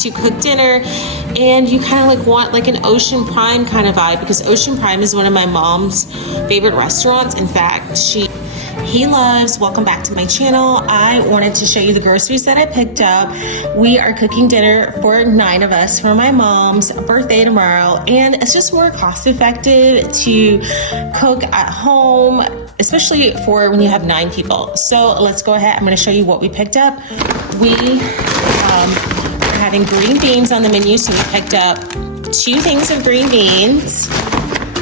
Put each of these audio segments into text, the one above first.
to cook dinner and you kind of like want like an Ocean Prime kind of vibe, because Ocean Prime is one of my mom's favorite restaurants. In fact, he loves. Welcome back to my channel. I wanted to show you the groceries that I picked up. We are cooking dinner for 9 of us for my mom's birthday tomorrow, and it's just more cost effective to cook at home, especially for when you have 9 people. So let's go ahead. I'm going to show you what we picked up. We are having green beans on the menu, so we picked up 2 things of green beans.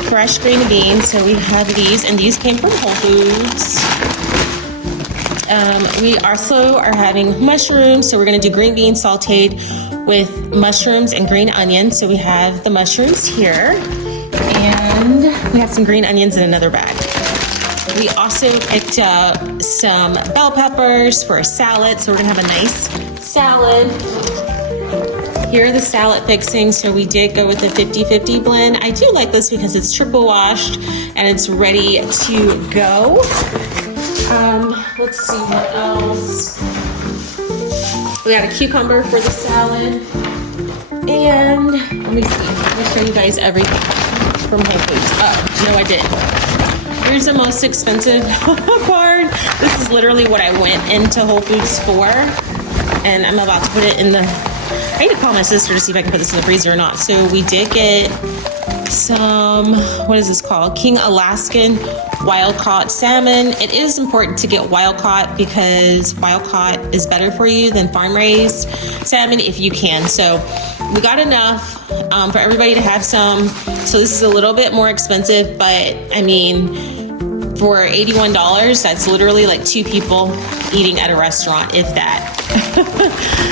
Fresh green beans, so we have these, and these came from Whole Foods. We also are having mushrooms, so we're going to do green beans sauteed with mushrooms and green onions. So we have the mushrooms here, and we have some green onions in another bag. We also picked up some bell peppers for a salad, so we're going to have a nice salad. Here are the salad fixings. So we did go with the 50-50 blend. I do like this because it's triple washed and it's ready to go. Let's see what else. We got a cucumber for the salad. And let me see. Let me show you guys everything from Whole Foods. Oh, no, I didn't. Here's the most expensive part. This is literally what I went into Whole Foods for. And I'm about to put it in the... I need to call my sister to see if I can put this in the freezer or not. So we did get some, what is this called? King Alaskan wild-caught salmon. It is important to get wild-caught because wild-caught is better for you than farm-raised salmon if you can. So we got enough for everybody to have some. So this is a little bit more expensive, but I mean, for $81, that's literally like 2 people eating at a restaurant, if that.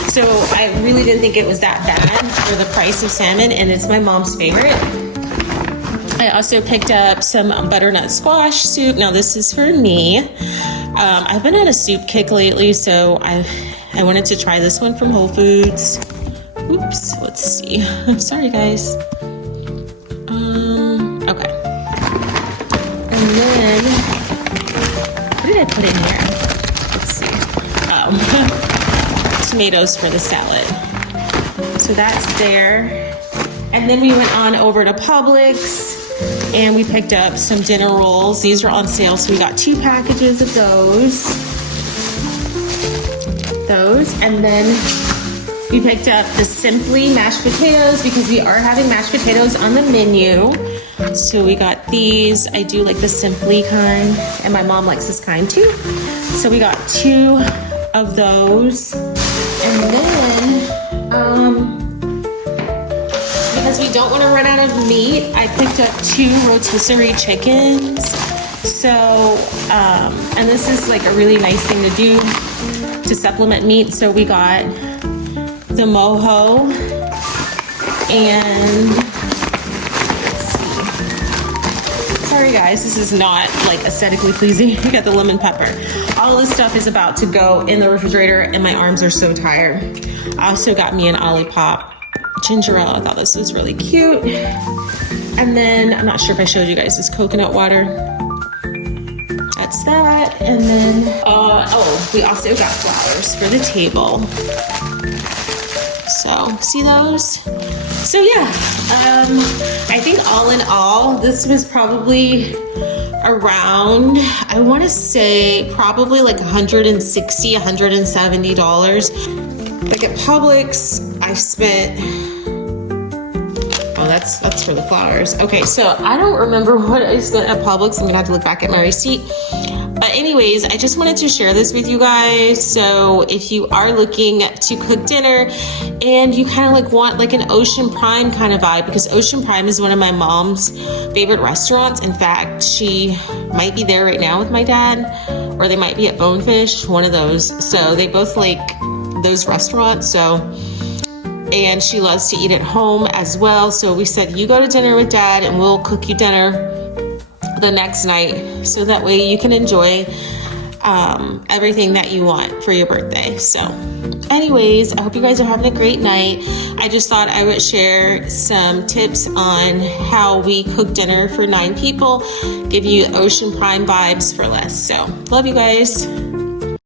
So I really didn't think it was that bad for the price of salmon, and it's my mom's favorite. I also picked up some butternut squash soup. Now this is for me. I've been on a soup kick lately, so I wanted to try this one from Whole Foods. Oops, let's see. Sorry guys. Okay. And then, what did I put in here? Let's see. Oh. Tomatoes for the salad. So that's there. And then we went on over to Publix and we picked up some dinner rolls. These are on sale, so we got 2 packages of those. And then we picked up the Simply mashed potatoes because we are having mashed potatoes on the menu. So we got these. I do like the Simply kind, and my mom likes this kind too. So we got 2 of those. And then, because we don't want to run out of meat, I picked up 2 rotisserie chickens. So, and this is like a really nice thing to do to supplement meat. So we got the mojo and, sorry guys, this is not like aesthetically pleasing. We got the lemon pepper. All this stuff is about to go in the refrigerator and my arms are so tired. I also got me an Olipop ginger ale. I thought this was really cute. And then, I'm not sure if I showed you guys this coconut water. That's that. And then, we also got flowers for the table. So, see those? So yeah, I think all in all, this was probably around, I want to say probably like $160, $170. Like at Publix, I spent, oh, that's for the flowers. Okay, so I don't remember what I spent at Publix. I'm gonna have to look back at my receipt. But anyways, I just wanted to share this with you guys. So if you are looking to cook dinner and you kind of like want like an Ocean Prime kind of vibe, because Ocean Prime is one of my mom's favorite restaurants. In fact, she might be there right now with my dad, or they might be at Bonefish, one of those. So they both like those restaurants. So, and she loves to eat at home as well. So we said, you go to dinner with dad and we'll cook you dinner the next night, so that way you can enjoy everything that you want for your birthday. So anyways, I hope you guys are having a great night. I just thought I would share some tips on how we cook dinner for 9 people, give you Ocean Prime vibes for less. So love you guys.